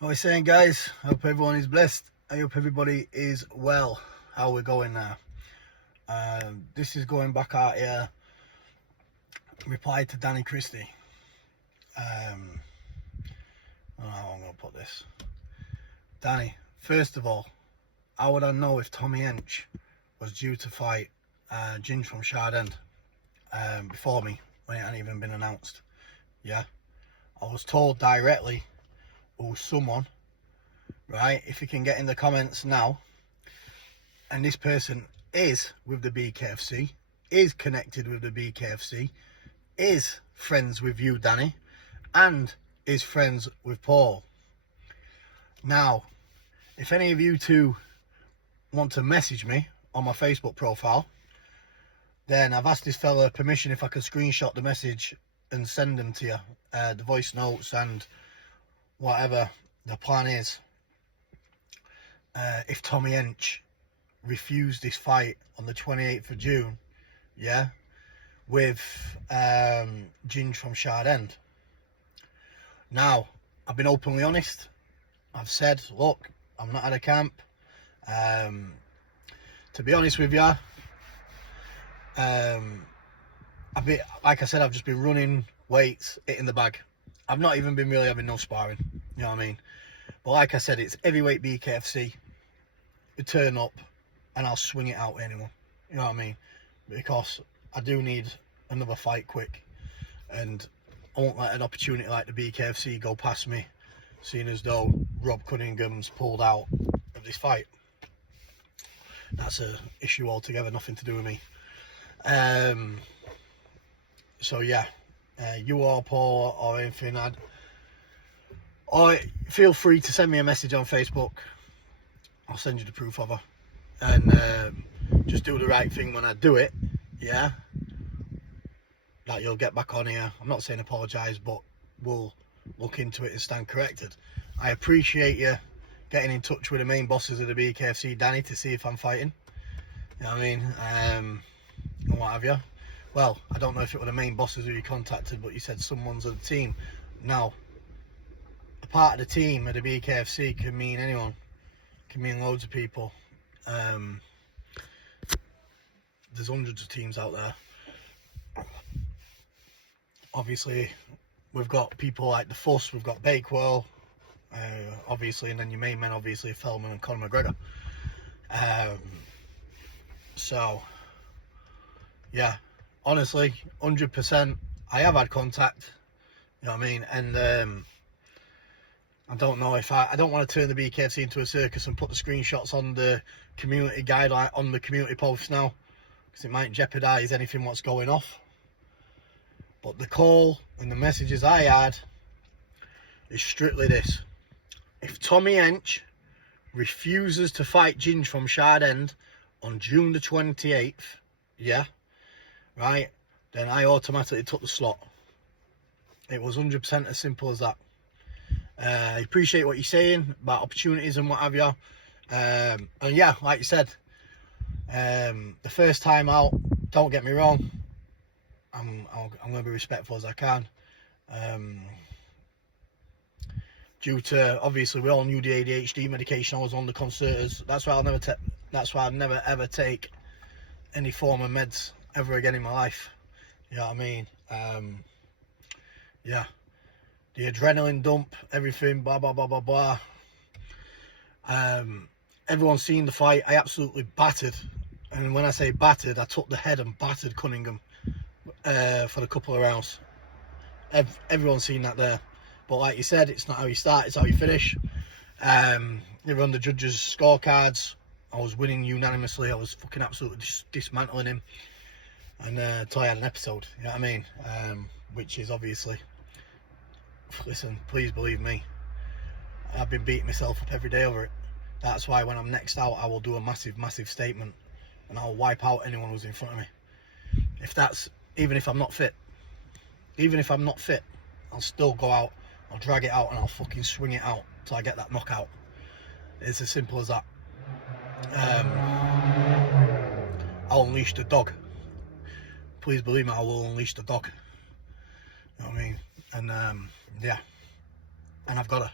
What are you saying, guys? I hope everyone is blessed. I hope everybody is well. How we're going now? This is going back out here. Reply to Danny Christie. I don't know how I'm going to put this. Danny, first of all, how would I know if Tommy Hench was due to fight Ginge from Shard End before me when it hadn't even been announced? Yeah, I was told directly or someone, right? If you can get in the comments now, and this person is with the BKFC, is connected with the BKFC, is friends with you, Danny, and is friends with Paul. Now, if any of you two want to message me on my Facebook profile, then I've asked this fella permission if I can screenshot the message and send them to you, the voice notes and whatever the plan is. If Tommy Hench refused this fight on the 28th of June, yeah, with Ginge from Shard End. Now, I've been openly honest. I've said, look, I'm not at a camp. To be honest with you, like I said, I've just been running weights, hitting the bag. I've not even been really having no sparring, you know what I mean? But like I said, it's heavyweight BKFC. You turn up and I'll swing it out to anyone, you know what I mean? Because I do need another fight quick, and I won't let an opportunity like the BKFC go past me, seeing as though Rob Cunningham's pulled out of this fight. That's a issue altogether, nothing to do with me. So yeah, you or Paul or anything, or feel free to send me a message on Facebook. I'll send you the proof of her, and just do the right thing when I do it. Yeah, that you'll get back on here. I'm not saying apologise, but we'll look into it and stand corrected. I appreciate you getting in touch with the main bosses of the BKFC, Danny, to see if I'm fighting. You know what I mean? And what have you. Well, I don't know if it were the main bosses who you contacted, but you said someone's of the team. Now, a part of the team of the BKFC can mean anyone, can mean loads of people. There's hundreds of teams out there. Obviously, we've got people like the Fuss, we've got Bakewell, obviously, and then your main men, obviously, Feldman and Conor McGregor. So, yeah, honestly, 100%, I have had contact, you know what I mean, and I don't know if I don't want to turn the BKFC into a circus and put the screenshots on the community guideline, on the community post now, because it might jeopardise anything what's going off. But the call and the messages I had is strictly this: if Tommy Hench refuses to fight Ginge from Shard End on June the 28th, yeah, right, then I automatically took the slot. It was 100% as simple as that. I appreciate what you're saying about opportunities and what have you. And yeah, like you said, the first time out, don't get me wrong, I'm going to be respectful as I can. Due to, obviously, we all knew the ADHD medication I was on, the concerters. That's why I'll never ever take any form of meds ever again in my life. You know what I mean? Yeah. The adrenaline dump, everything, blah, blah, blah, blah, blah. Everyone's seen the fight. I absolutely battered. And when I say battered, I took the head and battered Cunningham for a couple of rounds. Everyone's seen that there. But like you said, it's not how you start, it's how you finish. They were on the judges' scorecards. I was winning unanimously. I was fucking absolutely dismantling him. And until I had an episode, you know what I mean? Which is obviously... Listen, please believe me, I've been beating myself up every day over it. That's why when I'm next out, I will do a massive statement, and I'll wipe out anyone who's in front of me. Even if I'm not fit, I'll still go out, I'll drag it out, and I'll fucking swing it out till I get that knockout. It's as simple as that. I'll unleash the dog. Please believe me, I will unleash the dog. You know what I mean? And yeah, and I've got her.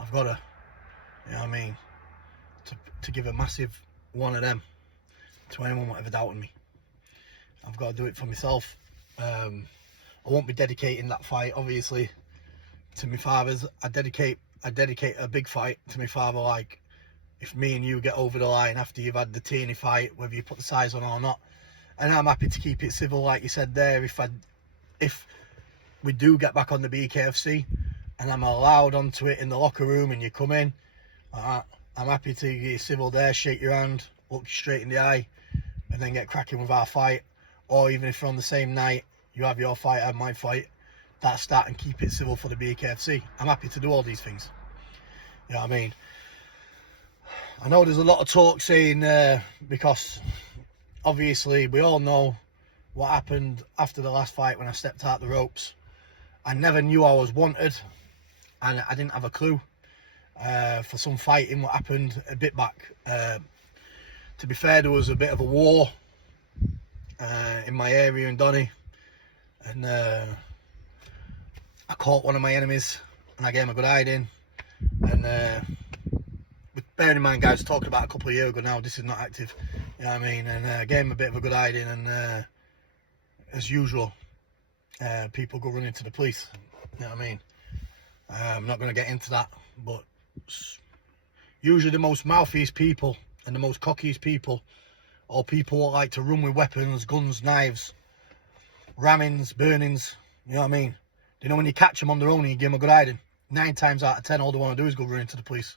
I've got to, you know what I mean, to give a massive one of them to anyone that ever doubted me. I've got to do it for myself. I won't be dedicating that fight, obviously, to my father's. I dedicate a big fight to my father. Like, if me and you get over the line after you've had the Tierney fight, whether you put the size on or not, and I'm happy to keep it civil, like you said there. If we do get back on the BKFC and I'm allowed onto it in the locker room and you come in, I'm happy to get you civil there, shake your hand, look you straight in the eye, and then get cracking with our fight. Or even if we're on the same night, you have your fight, I have my fight, that's that, and keep it civil for the BKFC. I'm happy to do all these things. You know what I mean? I know there's a lot of talk saying, because obviously we all know what happened after the last fight when I stepped out the ropes. I never knew I was wanted, and I didn't have a clue for some fighting what happened a bit back. To be fair, there was a bit of a war in my area in Donny, and I caught one of my enemies and I gave him a good hiding. And bearing in mind, guys, talking about a couple of years ago now, this is not active, you know what I mean, and I gave him a bit of a good hiding, and as usual, people go running to the police, you know what I mean. I'm not going to get into that, but usually the most mouthiest people and the most cockiest people, or people who like to run with weapons, guns, knives, rammings, burnings, you know what I mean. You know, when you catch them on their own and you give them a good hiding, 9 times out of 10, all they want to do is go running to the police.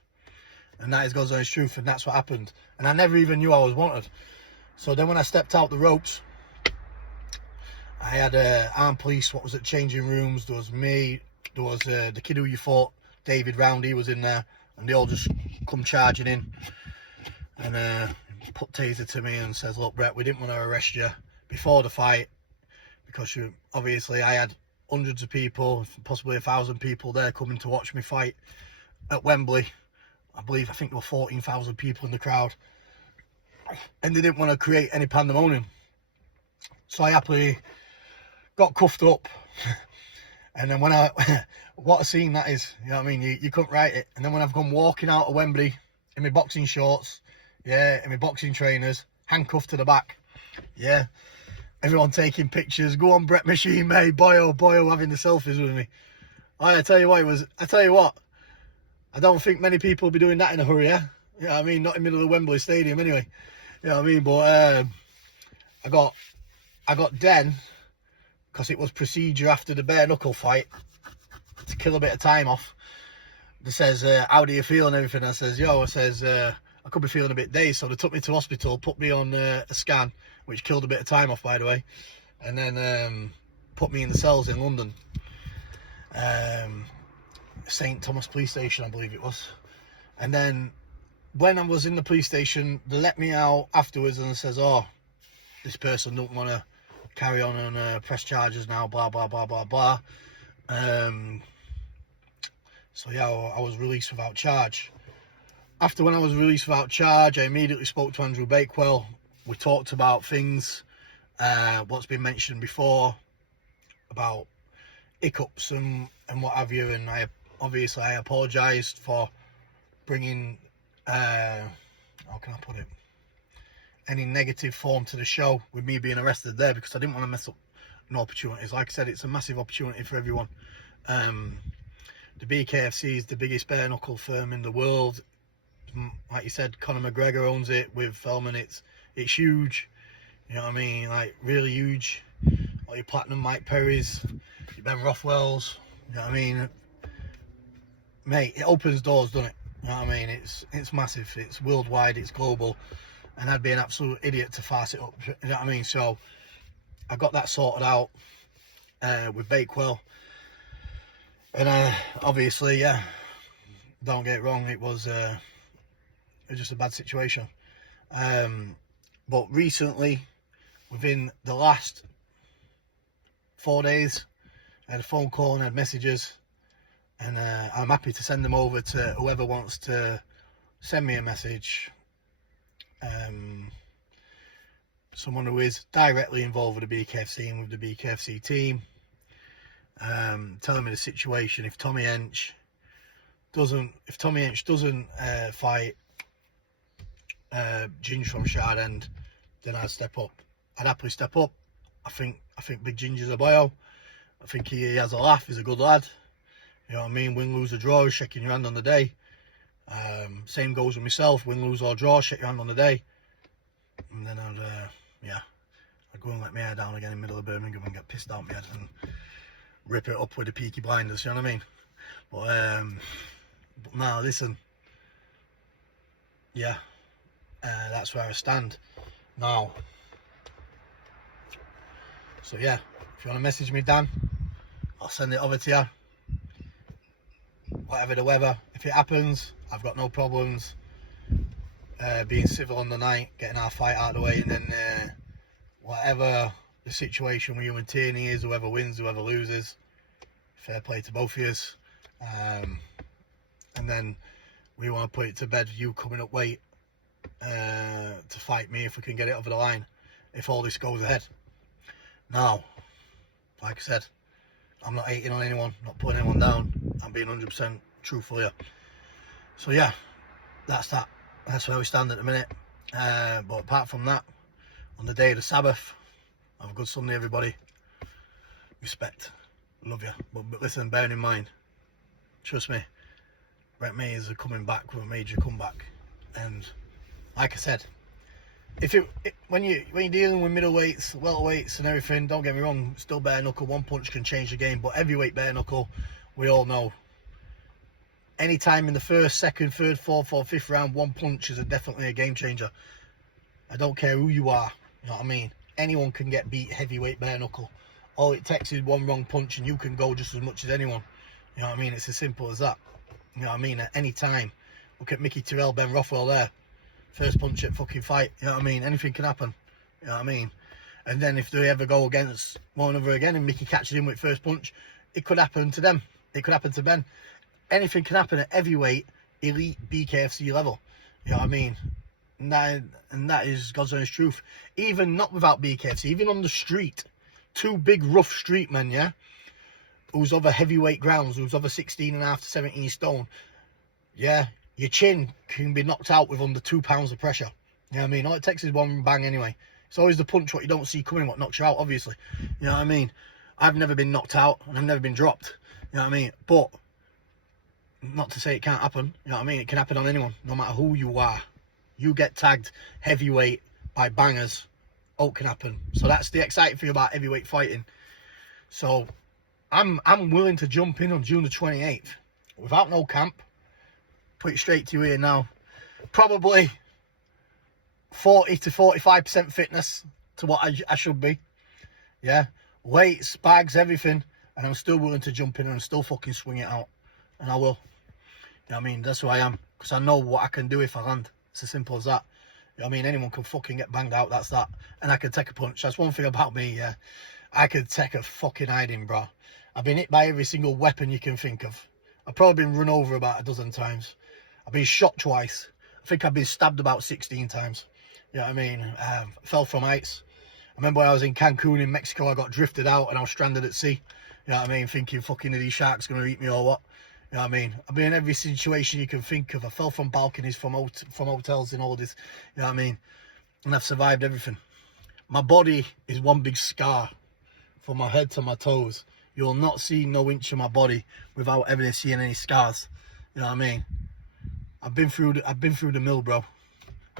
And that is God's honest truth, and that's what happened. And I never even knew I was wanted. So then when I stepped out the ropes, I had armed police, what was it, changing rooms. There was me, there was the kid who you fought, David Round, he was in there, and they all just come charging in. And put taser to me and says, look, Brett, we didn't want to arrest you before the fight because obviously I had hundreds of people, possibly 1,000 people there coming to watch me fight at Wembley. I think there were 14,000 people in the crowd, and they didn't want to create any pandemonium. So I happily got cuffed up. And then when what a scene that is, you know what I mean, you couldn't write it. And then when I've gone walking out of Wembley in my boxing shorts, yeah, in my boxing trainers, handcuffed to the back, yeah, everyone taking pictures, go on Brett Machine, mate, boy oh, having the selfies with me. I tell you what, I don't think many people will be doing that in a hurry, yeah? You know what I mean? Not in the middle of the Wembley Stadium anyway. You know what I mean? But I got den, because it was procedure after the bare knuckle fight, to kill a bit of time off. They says, how do you feel and everything? I says, I could be feeling a bit dazed. So they took me to hospital, put me on a scan, which killed a bit of time off, by the way. And then put me in the cells in London. St Thomas police station, I believe it was. And then when I was in the police station, they let me out afterwards and says, oh, this person don't want to carry on and press charges now, blah, blah, blah, blah, blah. So yeah, I was released without charge. After when I was released without charge, I immediately spoke to Andrew Bakewell. We talked about things, what's been mentioned before, about hiccups and what have you, and I apologised for bringing, how can I put it, any negative form to the show with me being arrested there, because I didn't want to mess up no opportunities. Like I said, it's a massive opportunity for everyone. The BKFC is the biggest bare knuckle firm in the world. Like you said, Conor McGregor owns it with Feldman. It's huge, you know what I mean, like really huge. All your Platinum Mike Perry's, your Ben Rothwell's, you know what I mean, mate, it opens doors, doesn't it? You know what I mean, it's massive, it's worldwide, it's global, and I'd be an absolute idiot to farce it up, you know what I mean. So I got that sorted out with Bakewell, and obviously, yeah, don't get it wrong, it was just a bad situation. But recently, within the last 4 days, I had a phone call and I had messages, and I'm happy to send them over to whoever wants to send me a message. Someone who is directly involved with the BKFC and with the BKFC team, telling me the situation. If Tommy Hench if Tommy Inch doesn't fight Ginge from Shard End, then I'd step up. I'd happily step up. I think Big Ginger's a boyo. I think he has a laugh. He's a good lad. You know what I mean? Win, lose, or draw, shaking your hand on the day. Same goes with myself. Win, lose, or draw, shake your hand on the day. And then I'd go and let my hair down again in the middle of Birmingham and get pissed out my head and rip it up with the Peaky Blinders. You know what I mean? But now listen. Yeah, that's where I stand now. So yeah, if you want to message me, Dan, I'll send it over to you. Whatever the weather, if it happens, I've got no problems being civil on the night, getting our fight out of the way, and then whatever the situation with you and Tierney is, whoever wins, whoever loses, fair play to both of you. And then we want to put it to bed, you coming up weight to fight me if we can get it over the line, if all this goes ahead. Now, like I said, I'm not hating on anyone, not putting anyone down. I'm being 100% truthful here. So yeah, that's that. That's where we stand at the minute. But apart from that, on the day of the Sabbath, have a good Sunday, everybody. Respect. Love you. But listen, bearing in mind, trust me, Brett Mays are coming back with a major comeback. And like I said, when you're dealing with middleweights, welterweights and everything, don't get me wrong, still bare knuckle, one punch can change the game. But heavyweight bare knuckle, we all know, anytime in the first, second, third, fourth or fifth round, one punch is definitely a game changer. I don't care who you are, you know what I mean? Anyone can get beat heavyweight bare knuckle. All it takes is one wrong punch and you can go just as much as anyone. You know what I mean? It's as simple as that. You know what I mean? At any time. Look at Mickey Tyrrell, Ben Rothwell there. First punch at fucking fight. You know what I mean? Anything can happen. You know what I mean? And then if they ever go against one another again and Mickey catches him with first punch, it could happen to them. It could happen to Ben. Anything can happen at heavyweight, elite BKFC level. You know what I mean? And that is God's honest truth. Even not without BKFC, even on the street, two big rough street men, yeah, who's over heavyweight grounds, who's over 16.5 to 17 stone, yeah, your chin can be knocked out with under 2 pounds of pressure. You know what I mean? All it takes is one bang anyway. It's always the punch what you don't see coming what knocks you out, obviously. You know what I mean? I've never been knocked out and I've never been dropped. You know what I mean? But not to say it can't happen. You know what I mean? It can happen on anyone, no matter who you are. You get tagged heavyweight by bangers, oh, it can happen. So that's the exciting thing about heavyweight fighting. So I'm willing to jump in on June the 28th without no camp. Put it straight to you here now. Probably 40 to 45% fitness to what I should be. Yeah, weights, bags, everything, and I'm still willing to jump in and still fucking swing it out, and I will. You know what I mean? That's who I am, because I know what I can do if I land. It's as simple as that. You know what I mean? Anyone can fucking get banged out, that's that. And I can take a punch. That's one thing about me, yeah. I could take a fucking hiding, bro. I've been hit by every single weapon you can think of. I've probably been run over about a dozen times. I've been shot twice. I think I've been stabbed about 16 times. You know what I mean? Fell from heights. I remember when I was in Cancun in Mexico, I got drifted out and I was stranded at sea. You know what I mean? Thinking, fucking, are these sharks going to eat me or what? You know what I mean? I've been in every situation you can think of. I fell from balconies, from hotels and all this. You know what I mean? And I've survived everything. My body is one big scar from my head to my toes. You'll not see no inch of my body without ever seeing any scars. You know what I mean? I've been through the mill, bro.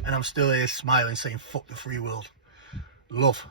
And I'm still here smiling, saying, fuck the free world. Love.